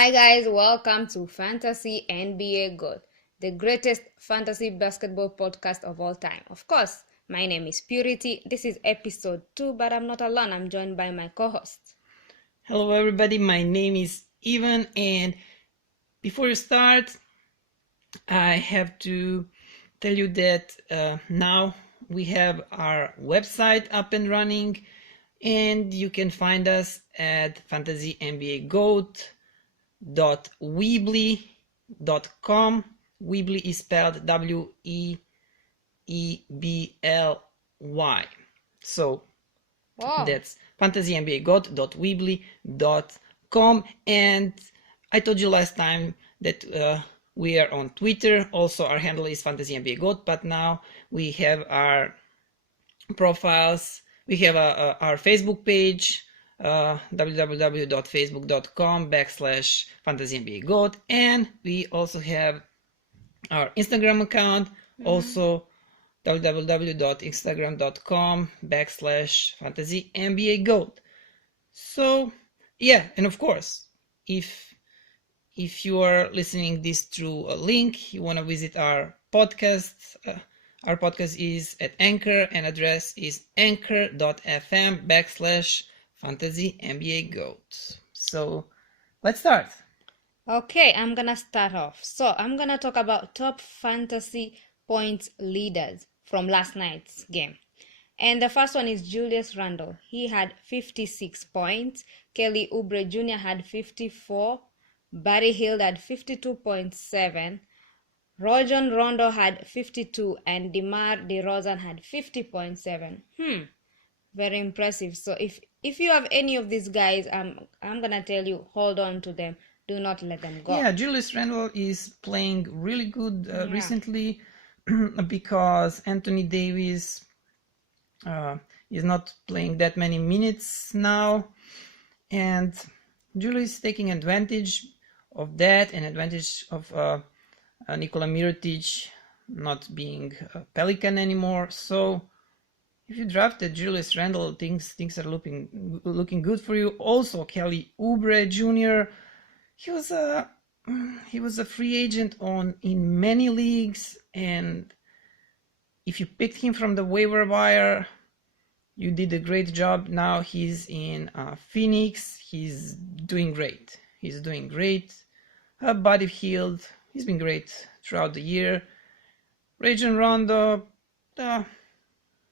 Hi guys, welcome to Fantasy NBA GOAT, the greatest fantasy basketball podcast of all time. Of course, my name is Purity. This is episode 2, but I'm not alone. I'm joined by my co-host. Hello everybody, my name is Ivan, and before you start, I have to tell you that now we have our website up and running, and you can find us at fantasynbagoat.weebly.com. Weebly is spelled W-E-E-B-L-Y. So Wow. that's fantasynbagoat.weebly.com. And I told you last time that we are on Twitter. Also, our handle is fantasynbagoat, but now we have our profiles. We have our Facebook page, www.facebook.com/fantasynbagoat, and we also have our Instagram account, also www.instagram.com/fantasynbagoat. So yeah, and of course, if you are listening this through a link, you want to visit our podcast. Our podcast is at Anchor, and address is anchor.fm/fantasynbagoat. So let's start. Okay, I'm gonna start off. So I'm gonna talk about top fantasy points leaders from last night's game. And the first one is Julius Randle. He had 56 points. Kelly Oubre Jr. had 54. Buddy Hield had 52.7. Rajon Rondo had 52 and DeMar DeRozan had 50.7. Very impressive. So if you have any of these guys, I'm gonna tell you, hold on to them. Do not let them go. Yeah, Julius Randle is playing really good recently because Anthony Davis is not playing that many minutes now, and Julius is taking advantage of that and advantage of Nikola Mirotic not being a Pelican anymore. So if you drafted Julius Randle, things are looking good for you. Also, Kelly Oubre Jr. He was a free agent in many leagues, and if you picked him from the waiver wire, you did a great job. Now he's in Phoenix. He's doing great. Buddy Hield, he's been great throughout the year. Rajon Rondo,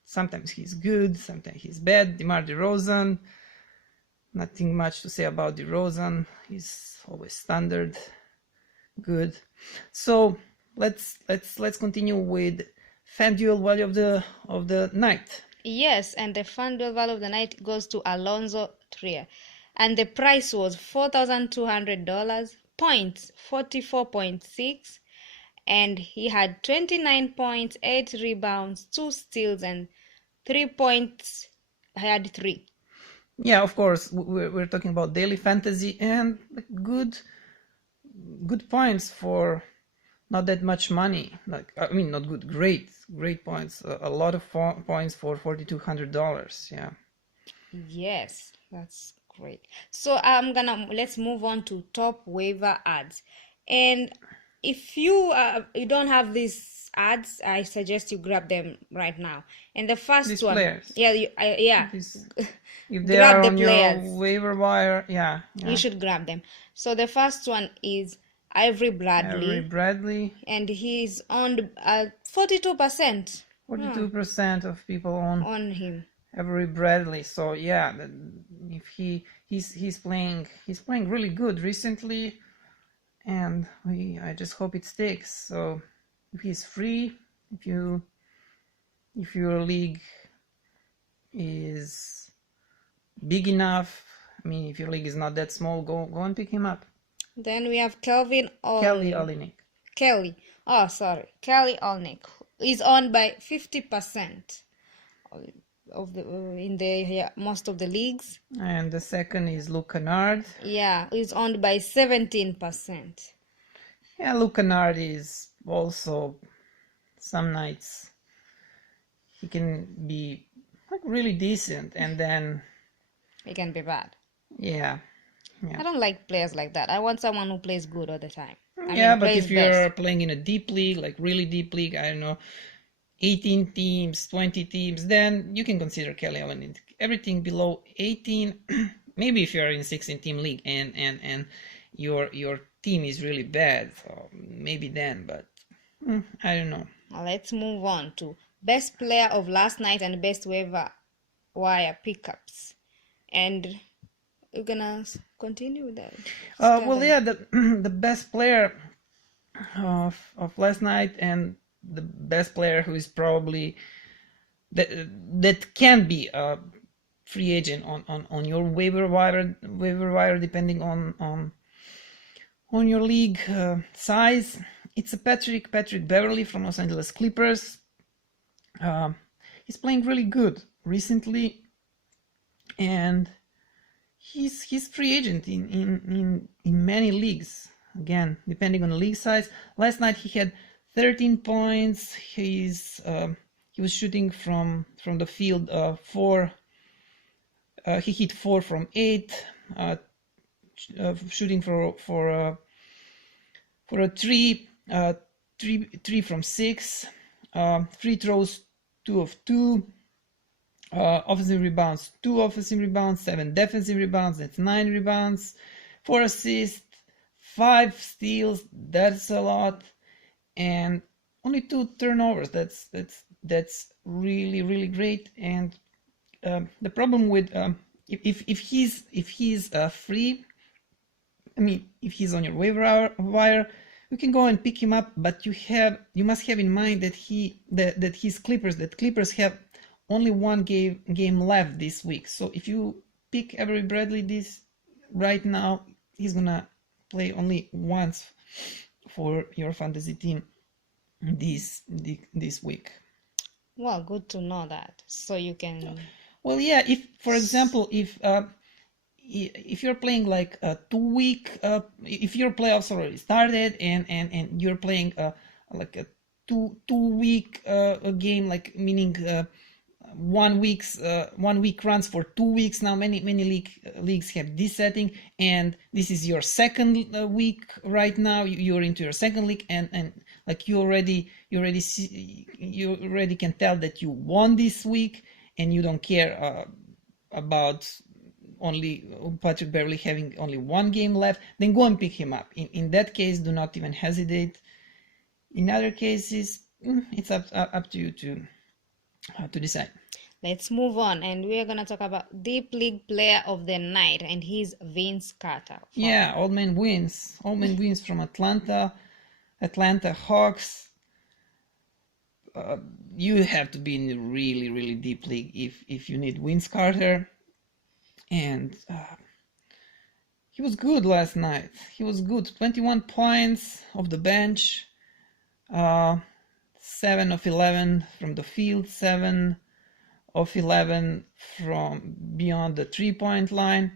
sometimes he's good, sometimes he's bad. DeMar DeRozan, nothing much to say about DeRozan. He's always standard, good. So let's continue with FanDuel value of the night. Yes, and the FanDuel value of the night goes to Alonzo Trier. And the price was $4,200, points 44.6, and he had 29 points, 8 rebounds, 2 steals, and 3 points. He had 3. Yeah, of course, we're talking about daily fantasy, and good points for not that much money. Like, I mean, not good, great points. A lot of points for $4,200. Yeah. Yes, that's great. So let's move on to top waiver ads. And if you don't have these ads, I suggest you grab them right now. And the first These one, players. yeah, If they grab are the on players. your waiver wire, yeah. You should grab them. So the first one is Avery Bradley. And he's on 42%. 42% of people own him. Avery Bradley. So yeah, if he's playing really good recently, and I just hope it sticks. So if he's free, if your league is big enough, I mean, if your league is not that small, go and pick him up. Then we have Kelly Olynyk. Kelly Olynyk is on by 50% of the most of the leagues. And the second is Luke Kennard. Yeah, is owned by 17%. Yeah, Luke Kennard is also, some nights he can be like really decent, and then It can be bad. yeah, Yeah. I don't like players like that. I want someone who plays good all the time. Yeah, but plays if you're best. playing in a deep league, like really deep league, I don't know, 18 teams, 20 teams, then you can consider Kelly Olynyk. Everything below 18, maybe if you're in 16 team league and your team is really bad, so maybe then, but I don't know. Now let's move on to best player of last night and best waiver wire pickups. And we're gonna continue with that. Well, yeah, the the best player of last night and the best player who is probably that can be a free agent on your waiver wire depending on your league size. It's a Patrick Beverley from Los Angeles Clippers. He's playing really good recently, and he's free agent in many leagues. Again, depending on the league size. Last night he had 13 points. He was shooting from the field 4. He hit 4 from 8. Shooting for a 3 from 6. Free throws 2 of 2. Offensive rebounds 2 offensive rebounds, 7 defensive rebounds. That's 9 rebounds, 4 assists, 5 steals. That's a lot, and only 2 turnovers. That's really great. And the problem with if he's free, I mean, if he's on your waiver wire, you can go and pick him up, but you must have in mind that Clippers have only one game left this week. So if you pick Avery Bradley right now, he's gonna play only once for your fantasy team this week. Well, good to know that. So you can. Well, yeah. If, for example, if you're playing like a 2-week, if your playoffs already started and you're playing like a 2-week game, like meaning 1 week runs for 2 weeks. Now many leagues have this setting, and this is your second week right now. You're into your second league, and like you already can tell that you won this week, and you don't care about only Patrick Beverley having only one game left. Then go and pick him up. In that case, do not even hesitate. In other cases, it's up to you to decide. Let's move on, and we are gonna talk about Deep League Player of the Night, and he's Vince Carter. Yeah, Old Man wins from Atlanta Hawks. You have to be in a really deep league if you need Vince Carter, and he was good last night. He was good. 21 points off the bench. 7 of 11 from the field, 7 of 11 from beyond the 3-point line.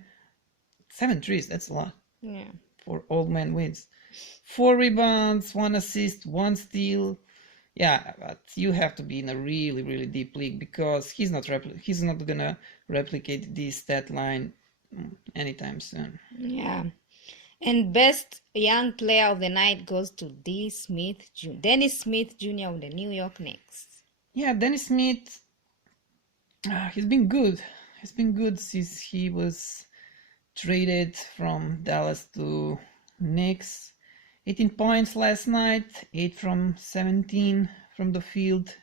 7 threes, that's a lot. Yeah. For Old Man wins. 4 rebounds, 1 assist, 1 steal. Yeah, but you have to be in a really deep league because he's not gonna replicate this stat line anytime soon. Yeah. And best young player of the night goes to Dennis Smith Jr. of the New York Knicks. Yeah, Dennis Smith, he's been good. He's been good since he was traded from Dallas to Knicks. 18 points last night, 8 from 17 from the field,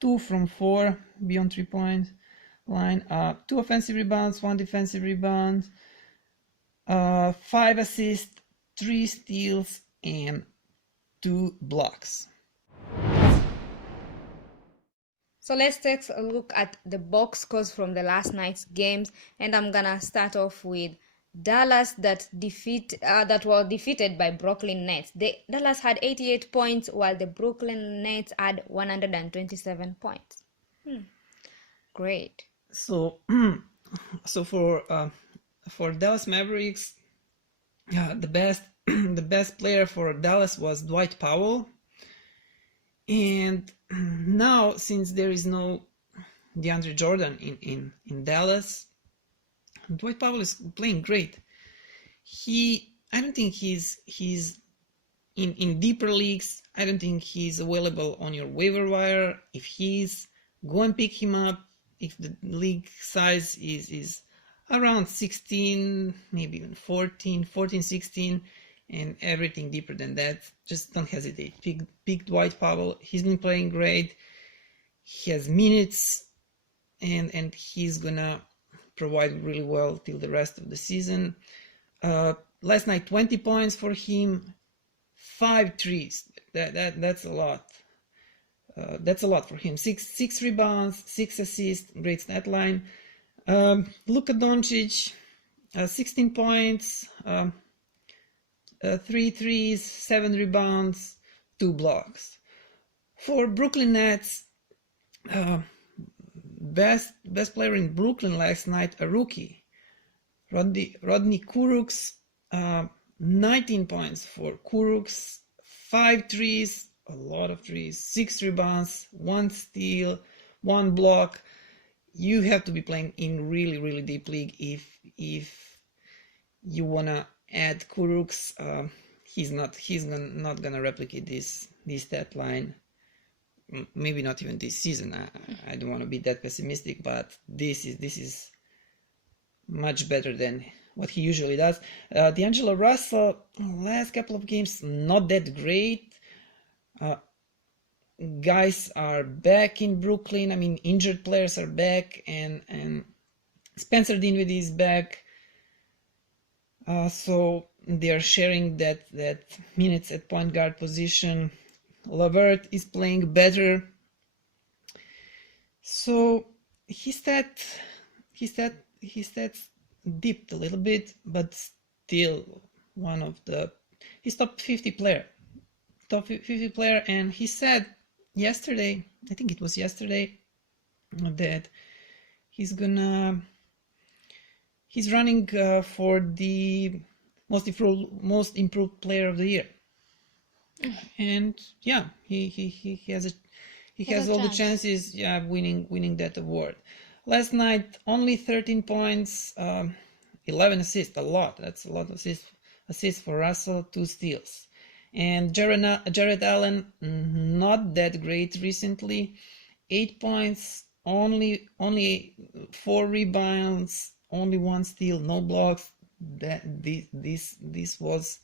2 from 4 beyond 3-point line, 2 offensive rebounds, 1 defensive rebound. 5 assists, 3 steals, and 2 blocks. So let's take a look at the box scores from the last night's games, and I'm gonna start off with Dallas that were defeated by Brooklyn Nets. Dallas had 88 points, while the Brooklyn Nets had 127 points. Great. So for Dallas Mavericks, the best player for Dallas was Dwight Powell, and now since there is no DeAndre Jordan in Dallas, Dwight Powell is playing great. I don't think he's in deeper leagues. I don't think he's available on your waiver wire. If he's, go and pick him up. If the league size is around 16, maybe even 14, 16, and everything deeper than that, just don't hesitate. Pick Dwight Powell. He's been playing great. He has minutes, and he's gonna provide really well till the rest of the season. Last night, 20 points for him, 5 threes. That's a lot. That's a lot for him. Six rebounds, 6 assists, great stat line. Luka Doncic, 16 points, 3 threes, 7 rebounds, 2 blocks. For Brooklyn Nets, best player in Brooklyn last night, a rookie, Rodney Kurucs, 19 points for Kurucs, 5 threes, a lot of threes, 6 rebounds, 1 steal, 1 block. You have to be playing in really deep league if you wanna add Kurucs. He's not gonna replicate this stat line. Maybe not even this season. I don't want to be that pessimistic, but this is much better than what he usually does. D'Angelo Russell, last couple of games, not that great. Guys are back in Brooklyn. I mean, injured players are back, and Spencer Dinwiddie is back. So they are sharing that minutes at point guard position. LeVert is playing better. So his stats dipped a little bit, but still one of his top 50 player. And he said yesterday, I think it was yesterday, that he's running for the most improved player of the year. And yeah, he has all the chances, winning that award. Last night, only 13 points, 11 assists, a lot. That's a lot of assists for Russell, 2 steals. And Jared Allen, not that great recently, 8 points, only 4 rebounds, only 1 steal, no blocks. This was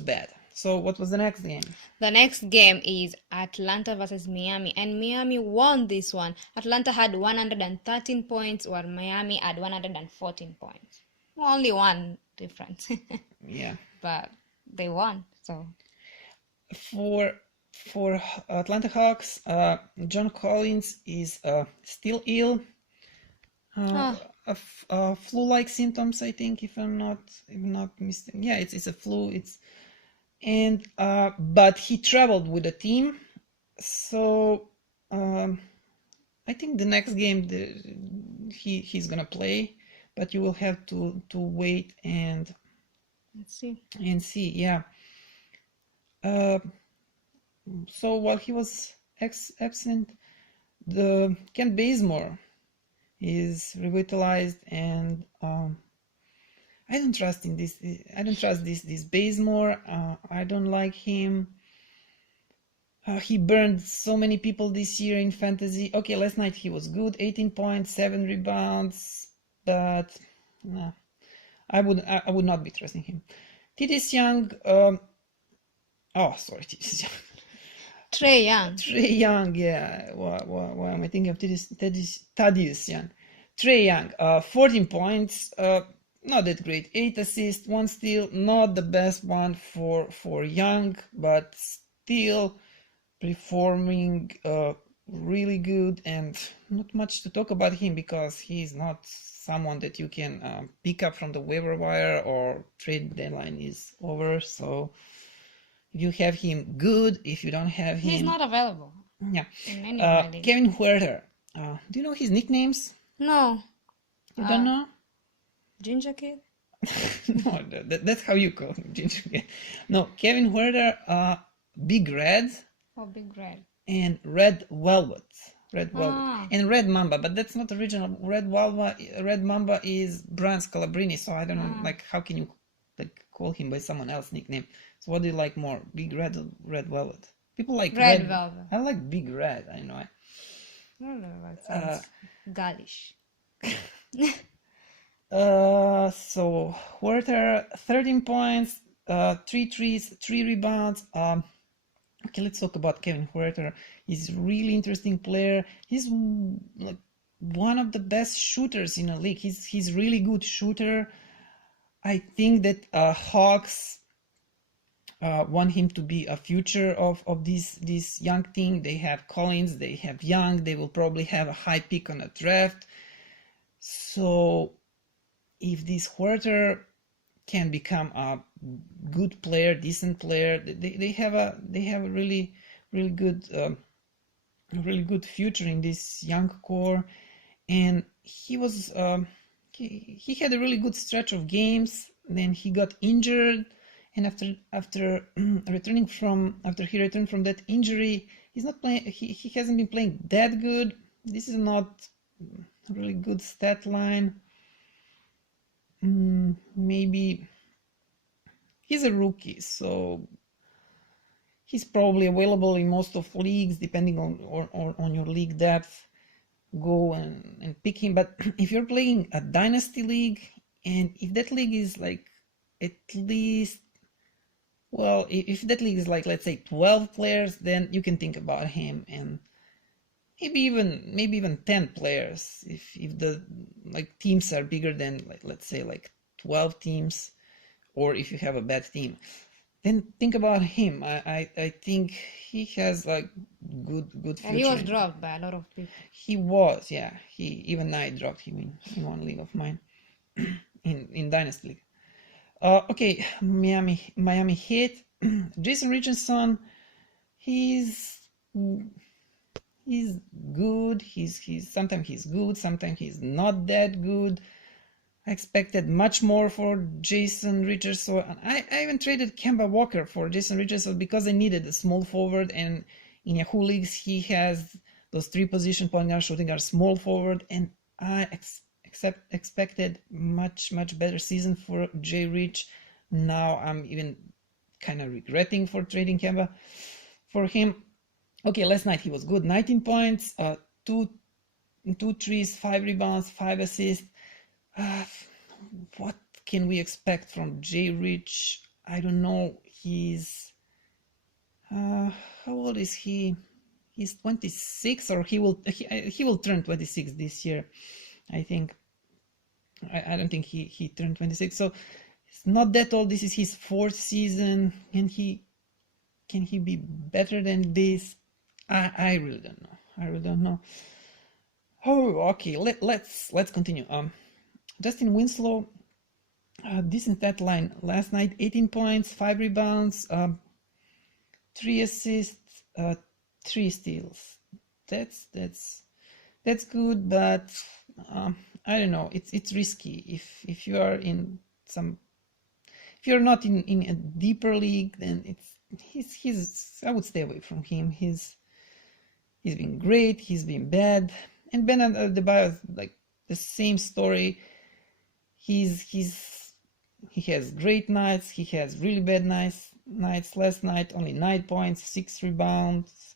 bad. So what was the next game? The next game is Atlanta versus Miami, and Miami won this one. Atlanta had 113 points, while Miami had 114 points. Only one difference. Yeah. But they won. So for Atlanta Hawks, John Collins is still ill. Flu-like symptoms, I think, if I'm not mistaken. Yeah, it's a flu. But he traveled with the team, so I think the next game he's gonna play, but you will have to wait and see. Yeah. So while he was absent, the Kent Bazemore is revitalized, and I don't trust this Bazemore. I don't like him. He burned so many people this year in fantasy. Okay, last night he was good, 18 points, 7 rebounds, but no, I would not be trusting him. Thaddeus Young. Thaddeus Young. Trae Young, yeah. Why am I thinking of Thaddeus Young? Trae Young, 14 points. Not that great. 8 assists, 1 steal. Not the best one for Young, but still performing really good, and not much to talk about him because he's not someone that you can pick up from the waiver wire or trade deadline is over. So if you have him, good. If you don't have him, he's not available. Yeah. Kevin Huerter. Do you know his nicknames? No. You don't know? Ginger Kid? No, that's how you call him, Ginger Kid. No, Kevin Huerter, Big Red. Oh, Big Red. And Red Velvet. And Red Mamba, but that's not original. Red Mamba is Brian Scalabrine, so I don't know, how can you call him by someone else's nickname. So what do you like more, Big Red or Red Velvet? People like Red Velvet. I like Big Red. I know. I don't know. That sounds Gaulish. So Huerta 13 points, 3 threes, 3 rebounds. Okay, let's talk about Kevin Huerta. He's a really interesting player. He's like one of the best shooters in the league. He's really good shooter. I think that Hawks want him to be a future of this young team. They have Collins, they have Young. They will probably have a high pick on the draft. So if this Huerta can become a good player, decent player, they have a really good future in this young core. And he was he had a really good stretch of games. Then he got injured, and after returned from that injury, he's not playing. He hasn't been playing that good. This is not a really good stat line. Maybe he's a rookie, so he's probably available in most of leagues, depending on your league depth. Go and pick him. But if you're playing a dynasty league, and if that league is like at least, well, if that league is like, let's say 12 players, then you can think about him, and maybe even 10 players if the like teams are bigger than, like, let's say like 12 teams, or if you have a bad team, then think about him. I think he has like good future. And he was dropped by a lot of people. He was, yeah. Even I dropped him in one league of mine, in Dynasty League. Okay, Miami Heat. Jason Richardson, he's good. He's sometimes he's good, sometimes he's not that good. I expected much more for Jason Richardson. I even traded Kemba Walker for Jason Richardson because I needed a small forward, and in Yahoo leagues he has those 3 position: point guard, shooting guard, small forward, and I expected much better season for J Rich. Now I'm even kind of regretting for trading Kemba for him. Okay, last night he was good. 19 points, 2 threes, 5 rebounds, 5 assists. What can we expect from J Rich? I don't know. He's how old is he? He's 26, or he will turn 26 this year, I think. I don't think he turned 26, so it's not that old. This is his 4th season, and can he be better than this? I really don't know. Oh, okay. Let's continue. Justin Winslow, decent stat line last night: 18 points, 5 rebounds, 3 assists, 3 steals. That's good, but I don't know. It's risky if you are in some. If you're not in a deeper league, then he's I would stay away from him. He's been great, he's been bad, and Ben Adebayo, like the same story. He has great nights, he has really bad nights. Last night only 9 points, 6 rebounds,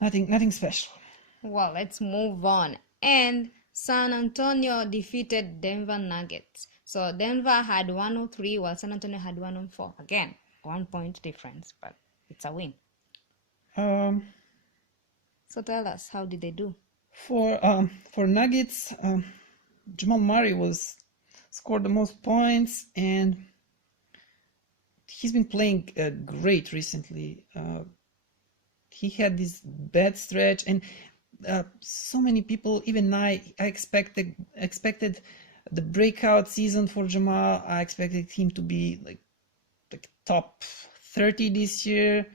nothing special. Well, let's move on. And San Antonio defeated Denver Nuggets. So Denver had 103 while San Antonio had 104. Again, 1 point difference, but it's a win. So tell us, how did they do? For Nuggets, Jamal Murray scored the most points, and he's been playing great recently. He had this bad stretch, and so many people, even I expected the breakout season for Jamal. I expected him to be like top 30 this year,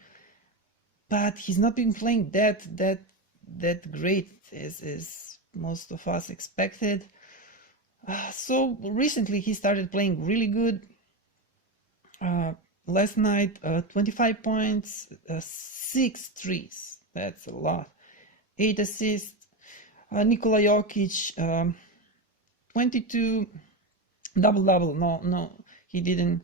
but he's not been playing that great as most of us expected. So recently he started playing really good. Last night, 25 points, 6 threes. That's a lot. 8 assists. Nikola Jokic, 22 double. No, he didn't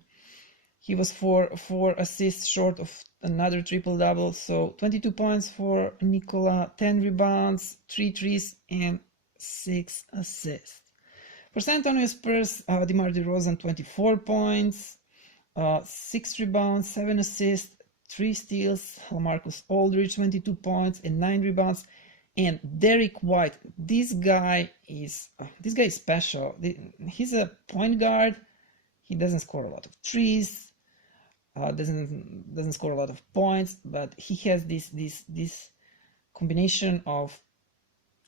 He was four assists short of another triple-double. So 22 points for Nikola, 10 rebounds, 3 threes, and 6 assists. For San Antonio Spurs, DeMar DeRozan, 24 points, 6 rebounds, 7 assists, 3 steals. LaMarcus Aldridge, 22 points and 9 rebounds. And Derrick White, this guy is special. He's a point guard. He doesn't score a lot of threes, doesn't score a lot of points, but he has this combination of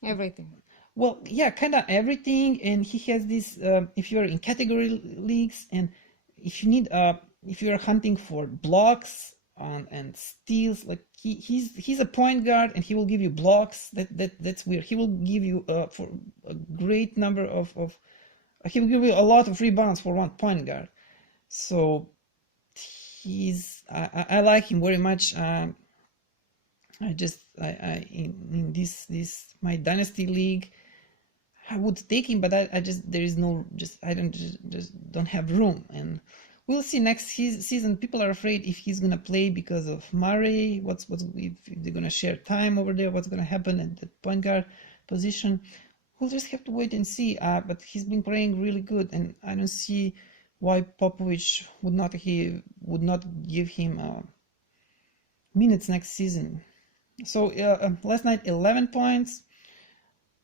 everything. Well, yeah, kind of everything, and he has this. If you're in category leagues, and if you need, if you're hunting for blocks and steals, like he's a point guard, and he will give you blocks. That's weird. He will give you for a great number of he will give you a lot of rebounds for one point guard. So I like him very much. In this my dynasty league, I would take him, but I just don't have room, and we'll see next season. People are afraid if he's gonna play because of Murray. What's if they're gonna share time over there? What's gonna happen at the point guard position? We'll just have to wait and see. But he's been playing really good, and I don't see why Popovich would not give him minutes next season. So last night, 11 points,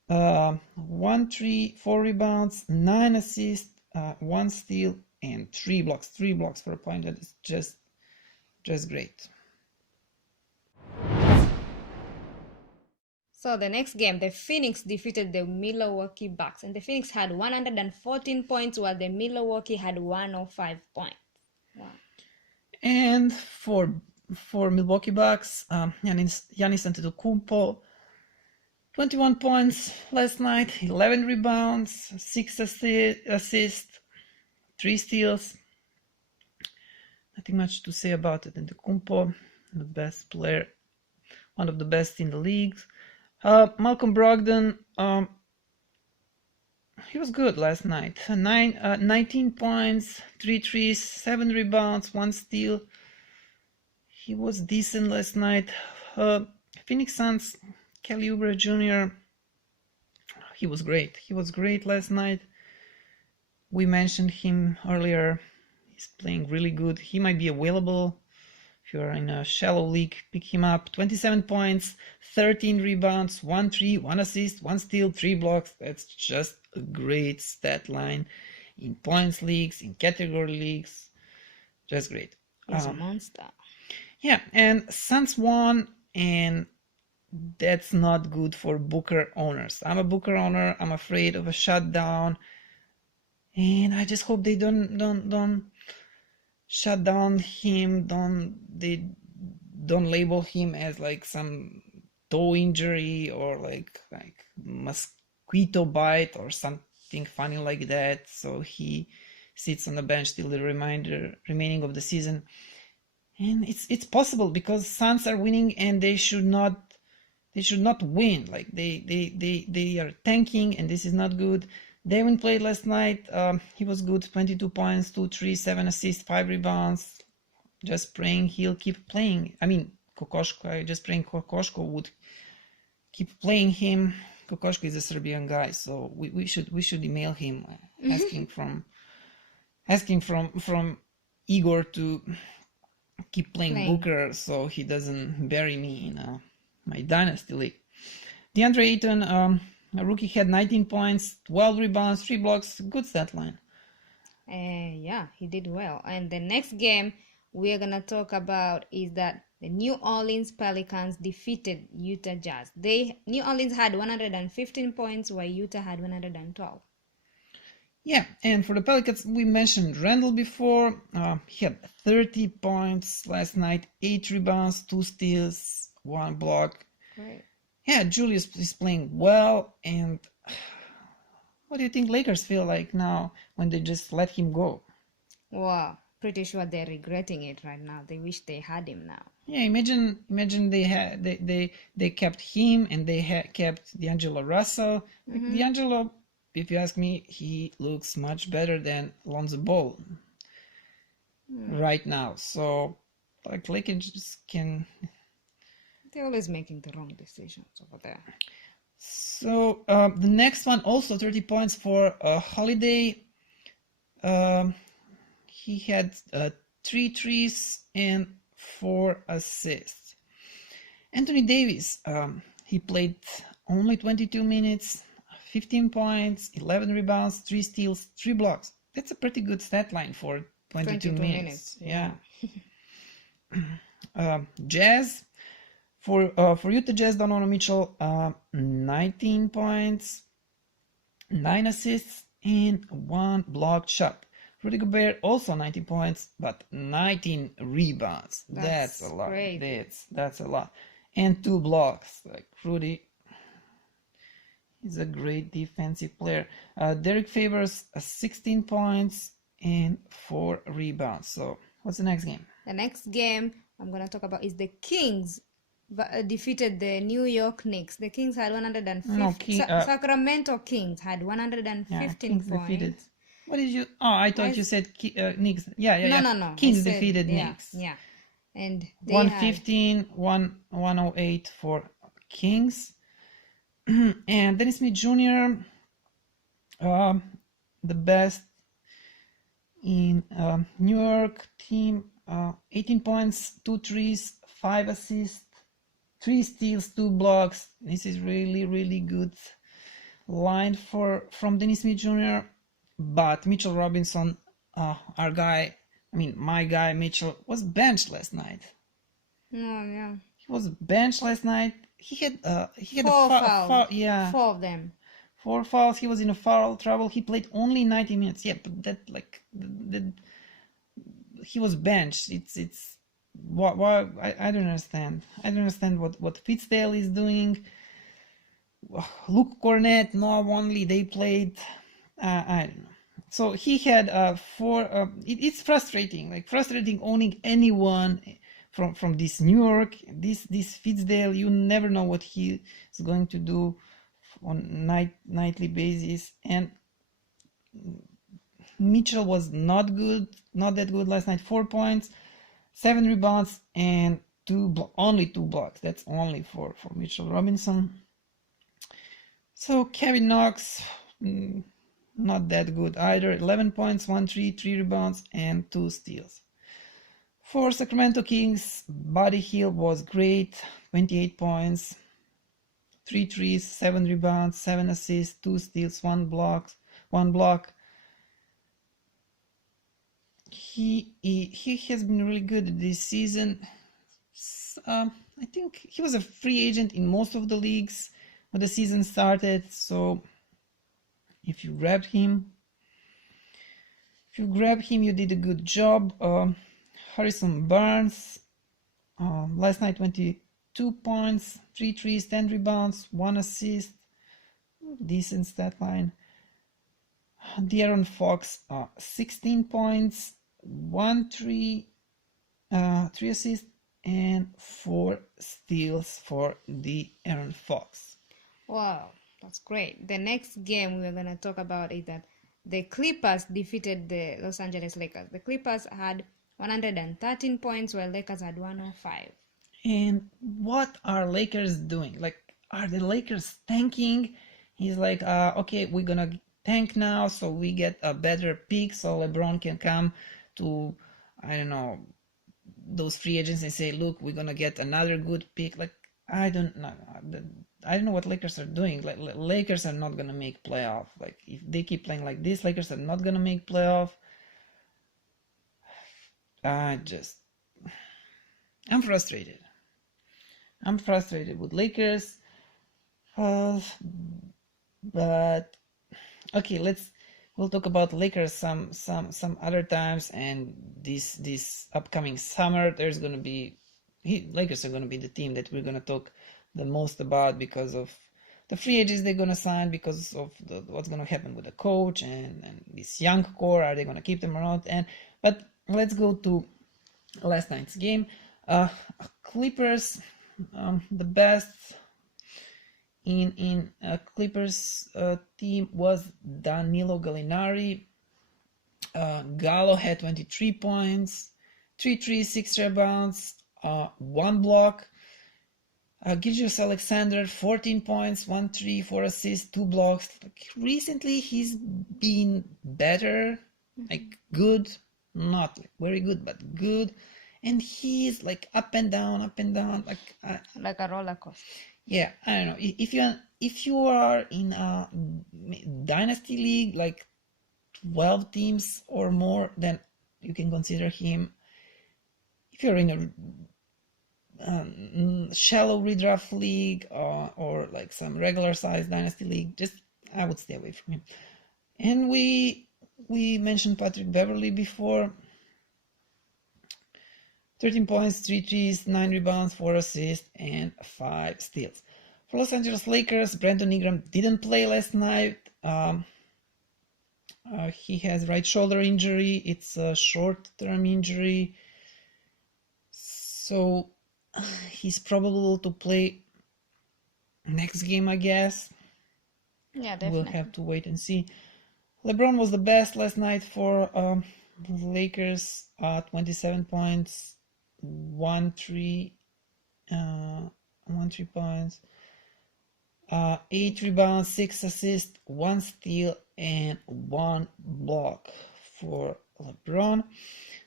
1 3, 4 rebounds, 9 assists, 1 steal, and 3 blocks. 3 blocks for a point. That is just great. So the next game, the Phoenix defeated the Milwaukee Bucks, and the Phoenix had 114 points, while the Milwaukee had 105 points. Wow. And for Milwaukee Bucks, Giannis Antetokounmpo, 21 points last night, 11 rebounds, 6 assists, 3 steals. Nothing much to say about it. Antetokounmpo, the best player, one of the best in the league. Malcolm Brogdon, he was good last night. 19 points, 3 threes, 7 rebounds, 1 steal. He was decent last night. Phoenix Suns, Kelly Oubre Jr., he was great. He was great last night. We mentioned him earlier. He's playing really good. He might be available. If you're in a shallow league, pick him up. 27 points, 13 rebounds, 1 3, 1 assist, 1 steal, 3 blocks. That's just a great stat line in points leagues, in category leagues. Just great. He's a monster. Yeah, and Suns won, and that's not good for Booker owners. I'm a Booker owner. I'm afraid of a shutdown, and I just hope they don't shut down him. Don't label him as like some toe injury or like mosquito bite or something funny like that. So he sits on the bench till the remaining of the season. And it's possible because Suns are winning and they should not win. Like they are tanking, and this is not good. Devin played last night. He was good. 22 points, 2 3, 7 assists, 5 rebounds. Just praying he'll keep playing. I mean, Kokoško, just praying Kokoško would keep playing him. Kokoško is a Serbian guy, so we should email him asking from Igor to keep playing Booker so he doesn't bury me in my dynasty league. DeAndre Ayton, a rookie, had 19 points, 12 rebounds, 3 blocks. Good stat line. Yeah, he did well. And the next game we're gonna talk about is that the New Orleans Pelicans defeated Utah Jazz. New Orleans had 115 points, while Utah had 112. Yeah, and for the Pelicans, we mentioned Randall before. He had 30 points last night, 8 rebounds, 2 steals, 1 block. Great. Yeah, Julius is playing well. And what do you think Lakers feel like now when they just let him go? Wow, pretty sure they're regretting it right now. They wish they had him now. Yeah, imagine they kept him and they kept D'Angelo Russell. Mm-hmm. right now. So like Lakers can. They're always making the wrong decisions over there. So the next one also 30 points for Holiday. He had 3 threes and 4 assists. Anthony Davis, he played only 22 minutes, 15 points, 11 rebounds, 3 steals, 3 blocks. That's a pretty good stat line for 22 minutes. Yeah. Jazz, for Utah Jazz, Donovan Mitchell, 19 points, 9 assists, and 1 blocked shot. Rudy Gobert also 19 points, but 19 rebounds. That's a lot. Great. That's a lot. And 2 blocks. Like Rudy is a great defensive player. Derek Favors 16 points and 4 rebounds. So what's the next game? The next game I'm going to talk about is the Kings defeated the New York Knicks. The Kings had 150. Sacramento Kings had 115 Kings points. Defeated. What did you? Oh, I thought you said Knicks. Yeah. No. Kings defeated Knicks. Yeah. And they 115, 108 for Kings. And Dennis Smith Jr., the best in New York team, 18 points, 2 threes, 5 assists, 3 steals, 2 blocks. This is really good line from Dennis Smith Jr. But Mitchell Robinson, my guy Mitchell, was benched last night. Oh yeah. He was benched last night. He had 4 fouls. Yeah, 4 of them. 4 fouls. He was in a foul trouble. He played only 90 minutes. Yeah, but he was benched. It's why I don't understand. I don't understand what Fitzdale is doing. Luke Cornett, Noah Vonleh, they played. I don't know. So he had 4. It's frustrating. Frustrating owning anyone from this New York, this Fitzdale. You never know what he is going to do on nightly basis. And Mitchell was not that good last night. 4 points, 7 rebounds, and only 2 blocks. That's only for Mitchell Robinson. So Kevin Knox, not that good either. 11 points, 1 3, 3 rebounds, and 2 steals. For Sacramento Kings, Buddy Hield was great. 28 points, 3 threes, 7 rebounds, 7 assists, 2 steals, 1 block. He has been really good this season. I think he was a free agent in most of the leagues when the season started. So if you grabbed him, you did a good job. Harrison Barnes, last night 22 points, 3 threes, 10 rebounds, 1 assist, decent stat line. De'Aaron Fox, 16 points, 1 3, 3 assists, and 4 steals for De'Aaron Fox. Wow, that's great. The next game we're going to talk about is that the Clippers defeated the Los Angeles Lakers. The Clippers had 113 points while Lakers had 105. And what are Lakers doing? Are the Lakers tanking? He's like, okay, we're gonna tank now so we get a better pick so LeBron can come to, I don't know, those free agents and say, look, we're gonna get another good pick. I don't know what Lakers are doing. Lakers are not gonna make playoff. If they keep playing like this, Lakers are not gonna make playoff. I'm frustrated. I'm frustrated with Lakers. But okay, we'll talk about Lakers some other times. And this upcoming summer, there's gonna be Lakers are gonna be the team that we're gonna talk the most about because of the free agents they're gonna sign, because of what's gonna happen with the coach and this young core. Are they gonna keep them around? But let's go to last night's game. Clippers, the best in Clippers team was Danilo Gallinari. Gallo had 23 points, 3 threes, 6 rebounds, 1 block. Gilgeous Alexander, 14 points, 1 3, 4 assists, 2 blocks. Like, recently, he's been better, like good, not like very good, but good. And he's like up and down, like a roller coaster. Yeah, I don't know. If you are in a dynasty league, like 12 teams or more, then you can consider him. If you're in a shallow redraft league or like some regular size dynasty league, just I would stay away from him. And we mentioned Patrick Beverley before. 13 points, 3 threes, 9 rebounds, 4 assists, and 5 steals. For Los Angeles Lakers, Brandon Ingram didn't play last night. He has right shoulder injury. It's a short-term injury. So he's probable to play next game, I guess. Yeah, definitely. We'll have to wait and see. LeBron was the best last night for the Lakers. 27 points, 1 3 points, 8 rebounds, 6 assists, 1 steal, and 1 block for LeBron.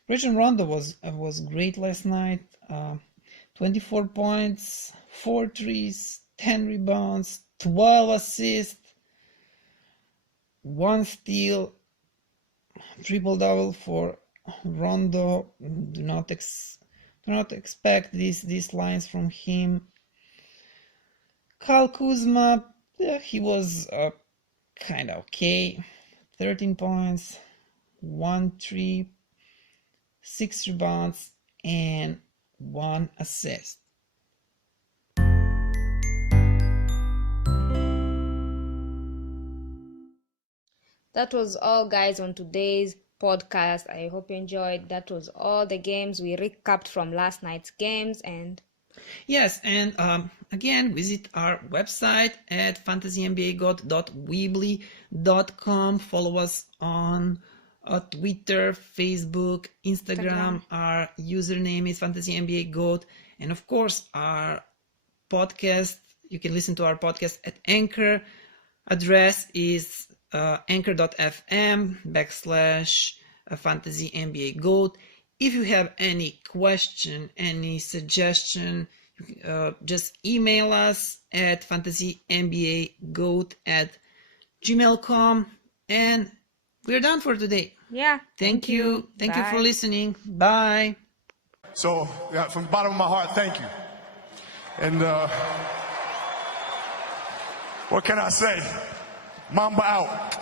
Rajon Rondo was great last night. 24 points, 4 threes, 10 rebounds, 12 assists, 1 steal, triple-double for Rondo. Do not expect these lines from him. Kyle Kuzma, he was kind of okay. 13 points, 1 3, 6 rebounds, and 1 assist. That was all, guys, on today's podcast. I hope you enjoyed. That was all the games we recapped from last night's games. And yes, and again, visit our website at fantasynbagod.weebly.com. Follow us on Twitter, Facebook, Instagram. Our username is fantasynbagod, and of course our podcast, you can listen to our podcast at Anchor. Address is anchor.fm/fantasynbagod. If you have any question, any suggestion, just email us at fantasynbagod@gmail.com. And we're done for today. yeah, Thank you. Thank you for listening. Bye. So, from the bottom of my heart, thank you. And what can I say? Mamba out.